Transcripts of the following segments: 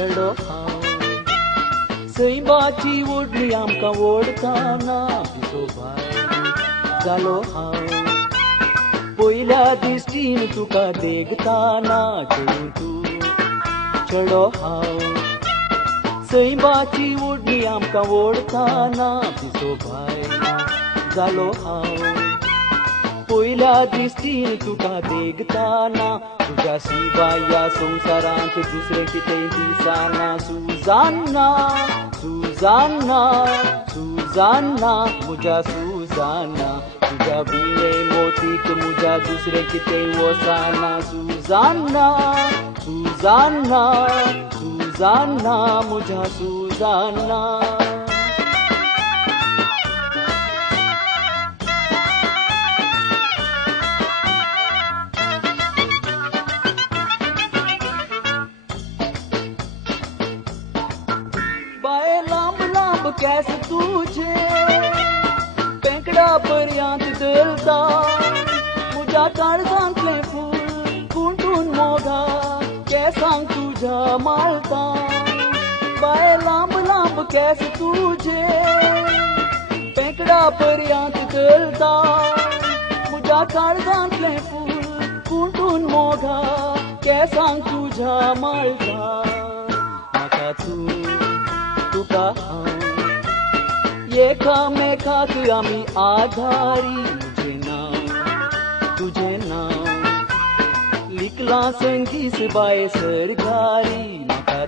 चढो हांव सैबाची ओढणी आमकां ओडताना पिसो भायर जालो हांव पयल्या दिश्टीन तुका देगताना चडूं तूं चढो हांव सैबाची ओढणी आमकां ओडताना पिसो भायर जालो हांव पयल्या दिश्टीन तुका देगताना तुज्या शिवाय ह्या संवसारांत दुसरें कितें दिसाना सुजान्ना सुजान्ना सुजान्ना म्हज्या सुजान्ना तुज्या विणे मोतीक म्हज्या दुसरें कितें वसाना सुजान्ना सुजान्ना सुजान्ना म्हज्या सुजान्ना केस तुझे पेंकडा पर्यंत दलता म्हज्या काळजांतलें फूल गुंठून मोगा केसांक तुज्या माळता बाये लांब लांब केस तुझे पेंकडा पर्यंत दलता म्हज्या काळजांतलें फूल गुंठून मोगा केसांक तुज्या माळता म्हाका तुका हांव एकामेकाक आमी आधारी तुझें नांव लिखलां संगीस बाये सरकारी म्हाका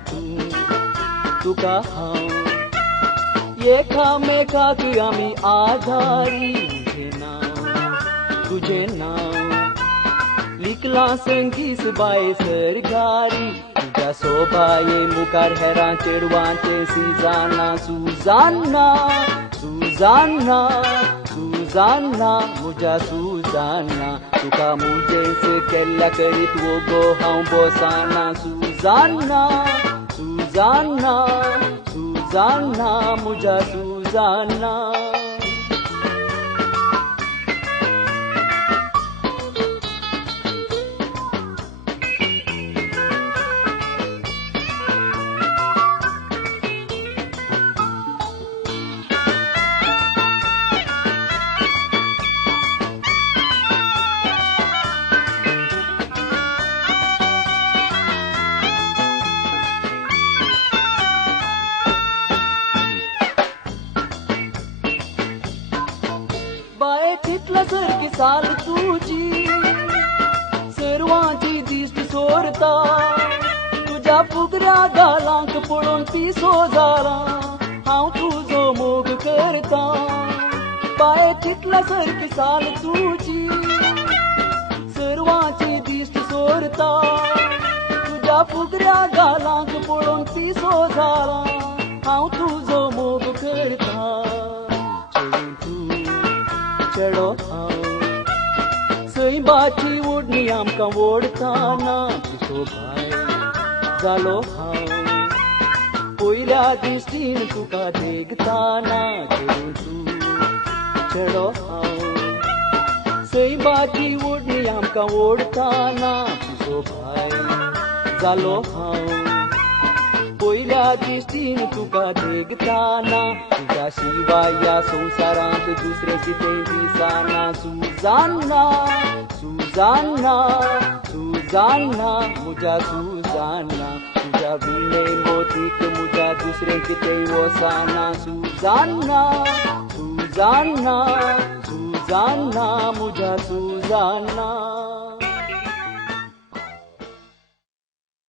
तुका हांव एकामेकाक आमी आधारी तुझें नांव लिखलां संगीस बाये सरकारी तुज्या सोबाये मुखार हेरां चेडवांचें सिजाना सुजान्ना सुजान्ना सुजान्ना म्हज्या सुजान्ना तुका मुजेस केल्ल्या करीत वोगो हांव बसाना सुजान्ना सुजान्ना सुजान्ना म्हज्या सुजान्ना तितला सारकी साल तुजी सर्वांची दिश्ट सोरता तुज्या फुगऱ्या गालांक पळोवन पिसो जाला हांव तुजो मोग करता बाये तितला सारकी साल तुजी सर्वांची दिश्ट सोरता तुज्या फुगऱ्या गालांक पळोवन पिसो जाला हांव तुजो मोग करता चढो हांव सैबाची ओढणी आमकां ओडताना पिसो भायर जालो हांव पयल्या दिश्टीन तुका देगताना चडूं तूं चढो हांव सैबाची ओढणी आमकां ओडताना पिसो भायर जालो हांव पयल्या दिश्टीन तुका देगताना तुज्या शिवाय ह्या संवसारांत दुसरें कितें दिसाना सुजान्ना सुजान्ना सुजान्ना म्हज्या सुजान्ना तुज्या विणे मोतीक म्हज्या दुसरें कितें वसाना सुजान्ना सुजान्ना सुजान्ना म्हज्या सुजान्ना